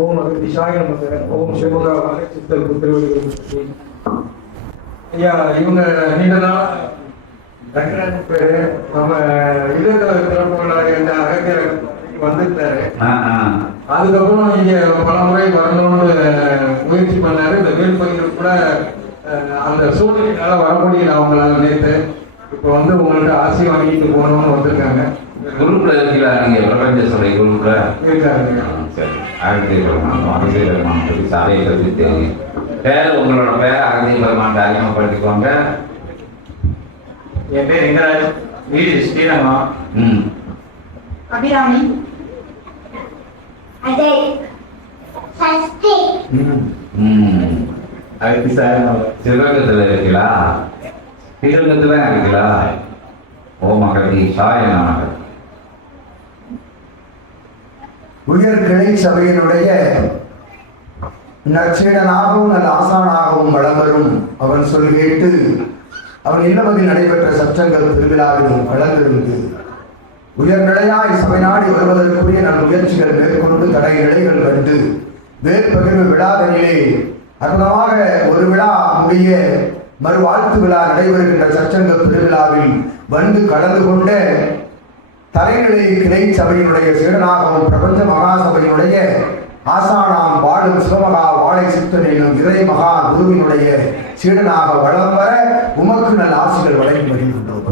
ஓம் அகதிஷாய நமக. ஓம் சிவகா சித்தர் புத்திரவடிகள். ஐயா, இவங்க நீண்ட நாள் ரங்கநாதன் பேரு நம்ம இதர திறப்புகளாக இந்த அகத்தியர் வந்துட்டாரு. அதுக்கப்புறம் இங்க பல முறை வரணும்னு முயற்சி பண்ணாரு. இந்த வேல்பயிர்கள் கூட அந்த சூழ்நிலையால வர முடியல அவங்களால. நேற்று இப்போ வந்து உங்கள்ட்ட ஆசை வாங்கிட்டு போகணும்னு வந்திருக்காங்க. குரூப்ல இருக்கீங்களா? நீங்க பிரபஞ்ச சபை குரூப்ல இருக்காருங்க. சரி, அகத்திய பெருமான் அகத்திய பெருமான் பற்றி சபையை பற்றி தெரியும். பேர் உங்களோட பேர் அகத்திய பெருமான் அறிமுகப்படுத்திக்கோங்க. என் பேர் எங்கராஜ், வீடு ஸ்ரீரங்கம். அபிராமி, அஜய், சஷ்டி. சிவகத்துல இருக்கீங்களா? ஸ்ரீரங்கத்துல இருக்கீங்களா? ஓம் அகதீஷாய நமக. உயர் கிளை சபையினுடைய நற்சீடனாகவும் நல்ல ஆசானாகவும் வளர்வரும் அவன் சொல் கேட்டு அவன் இல்லமதில் நடைபெற்ற சற்றங்கள் திருவிழாவிலும் வளர்ந்திருந்து உயர்நிலையாய் சபை நாடி வருவதற்குரிய நல் முயற்சிகள் மேற்கொண்டு தடை நிலைகள் கண்டு வேற்பகிர்வு விழாவிலே அற்புதமாக ஒரு விழா முடிய மறுவாழ்த்து விழா நடைபெறுகின்ற சச்சங்கள் திருவிழாவில் வந்து கலந்து கொண்ட தலைநிலை கிளை சபையினுடைய சீடனாகவும் பிரபஞ்ச மகாசபையினுடைய ஆசானாம் வாழும் சிவமகா வாழை சித்தன் என்னும் இறை மகா குருவினுடைய சீடனாக வளம் வர உமக்கு நல்ல ஆசிகள் வழங்கி வருகின்றோம்.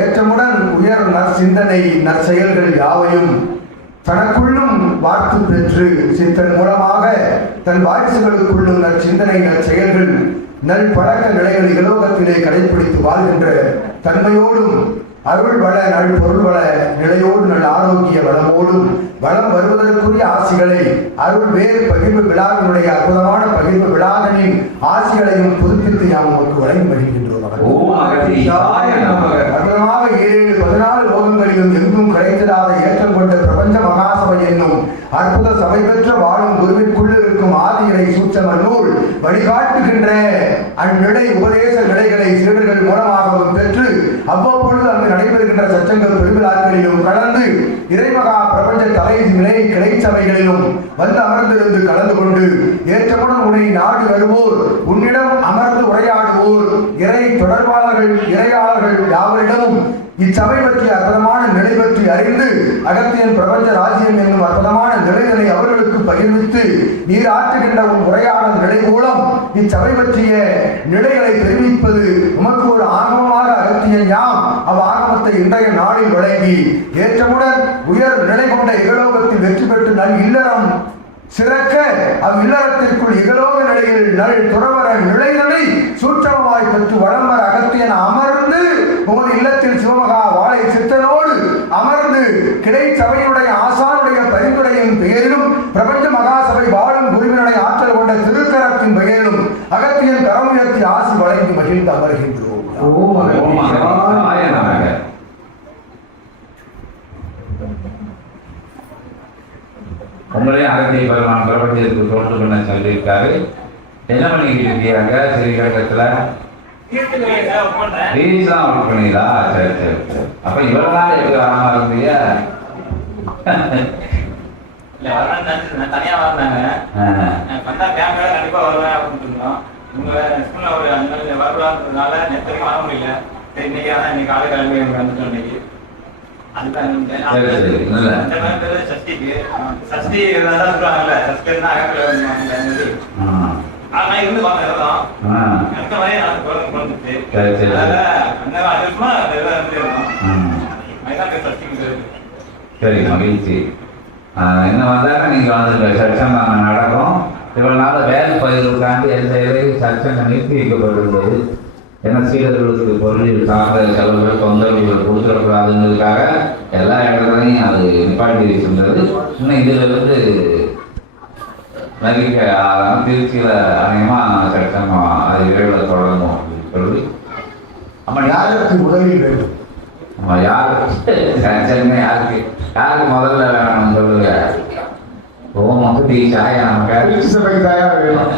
ஏற்றமுடன் உயர் நற்சிந்தனை நற்செயல்கள் யாவையும் தனக்குள்ளும் வார்த்து பெற்று சித்தன் மூலமாக தன் வாரிசுகளுக்குள்ளும் நற்சிந்தனை நற்செயல்கள் நல் பழக்க நிலைகள் இகலோகத்திலே கடைபிடித்து வாழ்கின்ற தன்மையோடும் அருள் வள நல் பொருள் வள நிலையோடு நல் ஆரோக்கிய வளமோடும் வளம் வருவதற்குரிய ஆசிகளை அருள் வேறு பகிர்வு விழாவினுடைய அற்புதமான பகிர்வு விழாவினின் ஆசிகளையும் புதுப்பித்து நாம் நமக்கு வழங்கி வருகின்றோம். அற்புதமாக 7-14 லோகங்களிலும் எங்கும் கிடைத்திடாத ஏற்றம் கொண்ட பிரபஞ்ச மகாசபை என்னும் அற்புத சபை பெற்ற வாழும் குருவிற்குள் இருக்கும் ஆதியினை சூட்சம நூல் வழிகாட்டுகின்ற அந்நிலை உபதேச நிலைகளை சீடர்கள் மூலமாகவும் பெற்று அவ்வப்பொழுது அங்கு நடைபெறுகின்ற சச்சங்கள் பெருவிழாக்களிலும் கலந்து இறைமகா பிரபஞ்ச தலை நிலை கிளை சபைகளிலும் வந்து அமர்ந்திருந்து கலந்து கொண்டு ஏற்றமுடன் உன்னை நாடு வருவோர் உன்னிடம் அமர்ந்து உரையாடுவோர் இறை தொடர்பாளர்கள் இறையாளர்கள் யாவரிடமும் இச்சபை பற்றிய அற்புதமான நிலை பற்றி அறிந்து அகத்தியன் பிரபஞ்ச ராஜ்யம் என்னும் அற்புதமான நிலைகளை அவர்களுக்கு பகிர்வித்து நீர் ஆற்றுகின்ற உரையாடல் நிலை மூலம் இச்சபை பற்றிய நிலைகளை தெரிவிப்பது உமக்கு ஒரு ஆகமமாக அகத்தியன் யாம் அவ் ஆகமத்தை இன்றைய நாளில் வழங்கி ஏற்றமுடன் உயர் நிலை கொண்ட இகலோகத்தில் வெற்றி பெற்று நல் இல்லறம் சிறக்க அவ்வில்லறத்திற்குள் இகலோக நிலையில் நல் துறவர நிலைகளை சூட்சமமாய் பெற்று வளம்பர அகத்தியன் அமர்ந்து உமது இல்லத்தில் சிவமகா வாழை சித்தனோடு அமர்ந்து கிளை சபையுடைய ஆசானுடைய பரிந்துரையின் பெயரிலும் பிரபஞ்ச மகாசபை வாழும் குருவினுடைய ஆற்றல் கொண்ட திருக்கரத்தின் பெயரிலும் அகத்தியன் கரமுயர்த்தி ஆசி வழங்கி மகிழ்ந்து அமர்கின்றோம். உங்களே அகத்திய பெருமான் பிரபஞ்சத்துக்கு தோற்று பண்ண சொல்லியிருக்காரு. என்ன பண்ணிக்கிட்டு இருக்கீங்க ஸ்ரீரங்கத்துல? ரீல்ஸ்லாம் ஒர்க் பண்ணீங்களா? சரி சரி சரி. அப்ப இவ்வளவு நாள் எப்படி வராம இருந்தீங்க? தனியா வந்தாங்க, வந்தா கேமரா கண்டிப்பா வருவேன் அப்படின்னு இருந்தோம். இவங்க ஸ்கூல்ல ஒரு 5 நாள் வரக்கூடாதுனால நேற்று வரைக்கும் வர முடியல. சரி, இன்னைக்கு ஆனா இன்னைக்கு காலை கிளம்பி வந்துட்டோம். இன்னைக்கு சஷ்டி இருந்தாதான் சொல்லுவாங்கல்ல, சஷ்டினா ஆனா இருந்து பார்க்கலாம் அந்த மாதிரி எனக்கு குழந்தை சரி, மகிழ்ச்சி. என்ன வந்தாலும் நீங்க வந்து சட்சம் நடக்கும். இவ்வளவு நாள் வேலை பயிர்களுக்காண்டி எந்த இடையே சட்சம் நிறுத்தி வைக்கப்பட்டிருந்தது. ஏன்னா சீடர்களுக்கு பொருளில் சார்ந்த செலவுகள் தொந்தரவுகள் கொடுத்துடக்கூடாதுங்கிறதுக்காக எல்லா இடத்துலையும் அது நிப்பாட்டி வச்சிருந்தது. இன்னும் இதுல இருந்து நெல்லிக்க திருச்சியில அநேகமாக சட்டம் அது விரைவில் தொடரணும் அப்படின்னு சொல்லி நம்ம யாருக்கு முதலில் வேண்டும்? நம்ம யாருக்கு சட்டமே யாருக்கு முதல்ல வேணும்னு சொல்லுங்க. ஓம் அகதீஷாய நமக. சபைக்கு தயாராக வேணும்.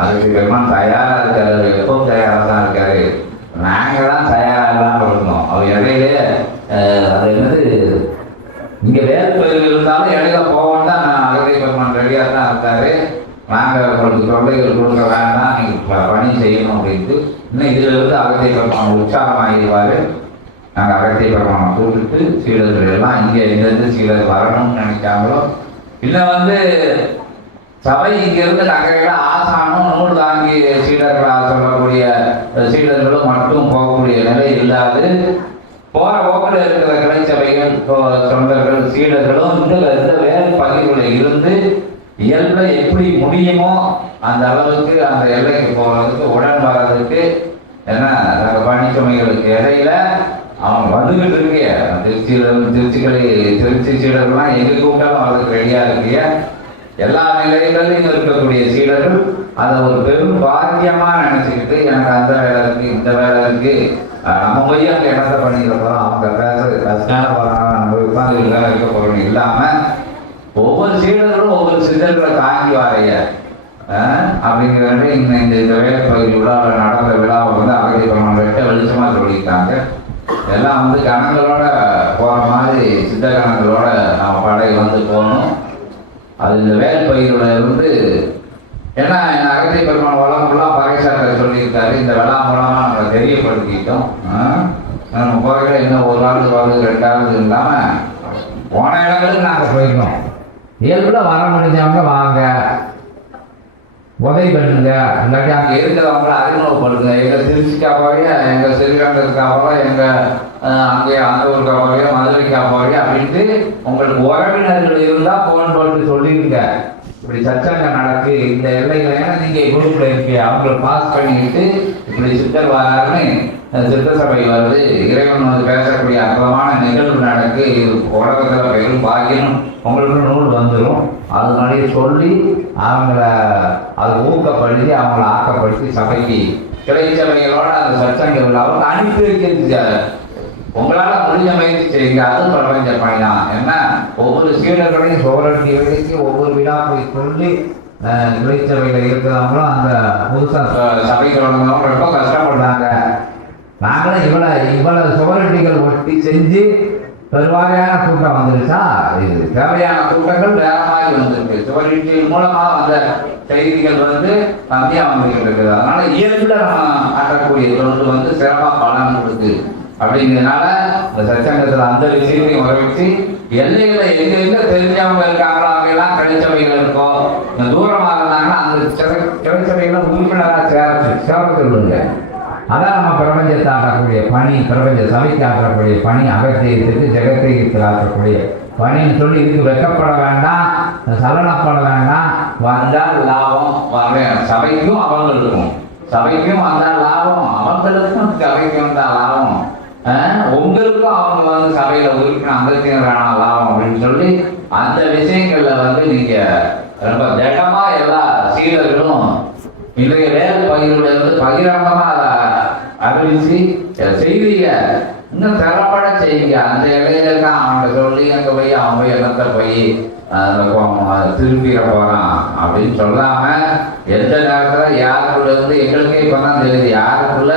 அதுக்கு பெருமான் தயாரா இருக்காரு, எப்பவும் தயாராக தான் இருக்காரு. நாங்க தான் தயாராக இல்லாமல் இருந்தோம். அவர் இடையிலே அது என்னது இங்கே வேறு பயிர்கள் இருந்தாலும் இடையில போவோம் தான் அகத்தை பெருமான் ரெடியாக தான் இருந்தார். நாங்கள் உங்களுக்கு தொண்டைகள் கொடுக்க வேண்டாம், நீங்கள் பணி செய்யணும் அப்படின்ட்டு. இன்னும் இதில் இருந்து அகத்தை பெருமான் உற்சாகமாகிடுவார். நாங்கள் அகத்தை பெருமானை கூப்பிட்டு சீடர்கள் எல்லாம் இங்கே எங்கேருந்து சீடர் வரணும்னு நினைக்காங்களோ, இன்னும் சபை இங்கிருந்து நகரில் ஆசானும் நூல் தாங்கி சீடர்களாக சொல்லக்கூடிய சீடர்களும் மட்டும் போகக்கூடிய நிலை இல்லாது போற போக்கில் இருக்கிற கிளைச்சபைகள் தொண்டர்கள் சீடர்களும் இந்த வேறு பகுதிகளில் இருந்து இயல்பை எப்படி முடியுமோ அந்த அளவுக்கு அந்த எல்லைக்கு போகிறதுக்கு உடன் வர்றதுக்கு ஏன்னா பணிச்சுமைகளுக்கு இடையில அவங்க வந்துகிட்டு இருக்கிய திருச்சி சீடர்கள்லாம் எங்க கூப்பிட்டாலும் அவருக்கு ரெடியா இருக்கிய எல்லா நிலைகளிலும் இருக்கக்கூடிய சீடர்கள் அதை ஒரு பெரும் பாக்கியமா நினைச்சுக்கிட்டு எனக்கு அந்த வேலை இருக்கு இந்த வேலை இருக்கு நம்ம போய் அங்கே இடத்த பண்ணிக்கிறோம் அவங்க பேச கஷ்டம் போறாங்க நம்ம உட்காந்து வேலை இருக்க போறோம் இல்லாம ஒவ்வொரு சீடர்களும் ஒவ்வொரு சித்தர்களை தாங்கி வரைய அப்படிங்கிறது இந்த வேலை பகுதி விழாவில் நடந்த விழாவை அகதி பெருமான் வெட்ட வெளிச்சமா சொல்லியிருக்காங்க. எல்லாம் கணங்களோட போற மாதிரி சித்த கணங்களோட நம்ம படை போகணும். அது இந்த வேலை பகுதியோட ஏன்னா அகத்தி பெருமான் வளம் ஃபுல்லாக பறைசாட்ட சொல்லியிருக்காரு. இந்த விழா மூலமாக நம்ம தெரியப்படுத்திட்டோம். நம்ம போகிற இன்னும் ஒரு நாள் வருது 2வது இல்லாமல் போன இடங்களுக்கு நாங்கள் போயிருக்கோம். இயல்புல வர முடிஞ்சவங்க வாங்க, உதவி பண்ணுங்க, இல்லாட்டி அங்கே இருக்கிறவங்கள அறிமுகப்படுங்க. எங்கள் திருச்சிக்கா போறியா, எங்கள் ஸ்ரீரங்கத்துக்கா போகிறோம், எங்கள் அங்கே அந்த ஊருக்கா போறியா, மதுரைக்கா போறியா அப்படின்ட்டு உங்களுக்கு உறவினர்கள் இருந்தால் ஃபோன் போட்டு சொல்லிடுங்க. இப்படி சச்சங்கம் நடக்கு இந்த எல்லைகள், ஏன்னா நீங்கள் குரூப்ல இருக்கீங்க, அவங்களை பாஸ் பண்ணிக்கிட்டு இப்படி சித்தர் வராருன்னு சித்த சபை வருது, இறைவன் பேசக்கூடிய அற்புதமான நிகழ்வு நடக்கு, இது உலகத்தில் பெரும் பாக்கியம் உங்களுக்கு நூல் வந்துடும். அது மாதிரியே சொல்லி அவங்கள அதை ஊக்கப்படுத்தி அவங்கள ஆக்கப்படுத்தி சபைக்கு கிளைச்சபைகளோட அந்த சச்சங்க விழாவை அனுப்பி வைக்கிறது உங்களால் முடிஞ்ச முயற்சி செய்யுங்க. அது பிரபஞ்ச பணிதான். ஏன்னா ஒவ்வொரு சீடர்களையும் சோழட்டி வைத்து ஒவ்வொரு விழா போய் சொல்லி கிளைச்சபையில் இருக்கிறவங்களும் அந்த புதுசாக சபைக்கு வளர்ந்தவங்க ரொம்ப கஷ்டப்படுறாங்க. நாங்களும் இவ்வளவு சுவரட்டிகள் ஒட்டி செஞ்சு பெருவாரியான கூட்டம் வந்துருச்சா, இது தேவையான கூட்டங்கள் வேற மாதிரி வந்திருக்கு. சுவரட்டியின் மூலமா வந்த செய்திகள் கம்மியா வந்துகிட்டு இருக்குது. அதனால இயல்புல நம்ம ஆட்டக்கூடிய தொண்டு சிறப்பா பலன் கொடுக்கு. அப்படிங்கிறதுனால இந்த சச்சங்கத்தில் அந்த விஷயத்தையும் வரவச்சு எல்லைகளை எங்க தெரிஞ்சவங்க இருக்காங்களோ அங்கெல்லாம் கிளைச்சபைகள் இருக்கும். தூரமாக இருந்தாங்கன்னா அந்த கிளைச்சபைகளை உறுப்பினராக சேர சொல்லுங்க. அதான் நம்ம பிரபஞ்சத்தை ஆற்றக்கூடிய பணி, பிரபஞ்ச சபைக்கு ஆற்றக்கூடிய பணி, அகத்தியத்துக்கு ஜெகத்தியத்தில் ஆற்றக்கூடிய பணின்னு சொல்லி இதுக்கு வெக்கப்பட வேண்டாம், சலனப்பட வேண்டாம். வந்தால் லாபம் சபைக்கும் அவங்களுக்கும், சபைக்கும் வந்தால் லாபம் அவங்களுக்கும், சபைக்கும் வந்தால் லாபம் உங்களுக்கும். அவங்க சபையில உறுப்பினர் அங்கத்தினரான லாபம் அப்படின்னு சொல்லி அந்த விஷயங்கள்ல நீங்க ரொம்ப திடமா எல்லா சீடர்களும் இன்றைய வேலை பகிர்வுல பகிரங்கமா அறிவிச்சு செய்திய இன்னும் திறப்பட செய்யுங்க. அந்த இடையில தான் அவன்கிட்ட சொல்லி அங்கே போய் அவன் போய் இடத்த போய் திருப்பிட போறான் அப்படின்னு சொல்லாம எந்த நேரத்தில் யாருக்குள்ள எங்களுக்கே இப்போ தான் தெரியுது யாருக்குள்ள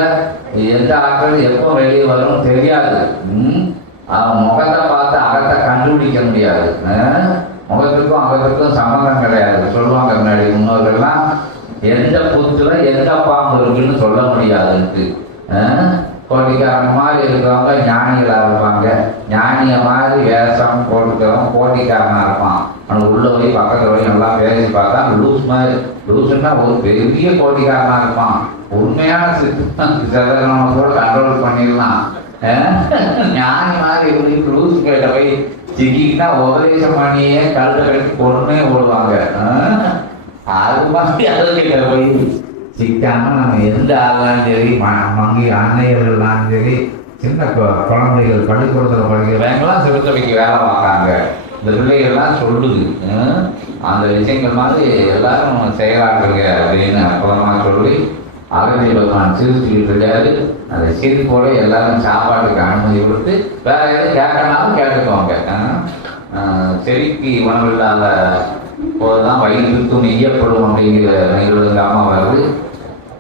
எந்த ஆட்கள் எப்போ வெளியே வரும் தெரியாது. அவன் முகத்தை பார்த்து அகத்தை கண்டுபிடிக்க முடியாது. முகத்துக்கும் அகத்துக்கும் சம்மந்தம் கிடையாது சொல்லுவாங்க முன்னாடி முன்னோர்கள்லாம். எந்த புத்துல எந்த பாம்பு இருக்குன்னு சொல்ல முடியாதுன்ட்டு. கோட்டிக்காரன் மாதிரி இருக்கிறவங்க ஞானிகளாக இருப்பாங்க, ஞானிய மாதிரி வேஷம் போட்டுக்கிறவங்க கோட்டிக்காரனா இருப்பான். அவனுக்கு உள்ள போய் பக்கத்துல போய் நல்லா பேசி பார்த்தா லூஸ் மாதிரி, லூசுன்னா ஒரு பெரிய கோட்டிக்காரனா இருப்பான். உண்மையான சித்தனை கூட கண்ட்ரோல் பண்ணிடலாம். ஞானி மாதிரி எப்படி லூஸ் கிட்ட போய் சிக்கிக்கிட்டா உபதேசம் பண்ணியே கழுத்தை கட்டி பொண்ணே ஓடுவாங்க. அது மாதிரி அதுக்கிட்ட போய் சிக்காம நம்ம எந்த ஆகலாம் சரி, மங்கி அன்னையர்கள்லாம் சரி, சின்ன குழந்தைகள் பள்ளிக்கூடத்தில் படிக்கிறவங்களாம் சிறுத்தவைக்கு வேலை பார்க்காங்க. இந்த பிள்ளைகள்லாம் சொல்லுது அந்த விஷயங்கள் மாதிரி எல்லாரும் செயலாற்றுங்க அப்படின்னு அப்புறமா சொல்லி அகதி பகவான் சிரிச்சுக்கிட்டு இருக்காரு. அந்த சிரிப்போட எல்லாரும் சாப்பாட்டுக்கு அனுமதி கொடுத்து வேற எதுவும் கேட்கனாலும் கேட்டுக்குவாங்க. செடிக்கு உணவில்லாத போதுதான் வயிற்றுக்கும் நெய்யப்படும் அப்படிங்கிற நிகழ்வு வருது.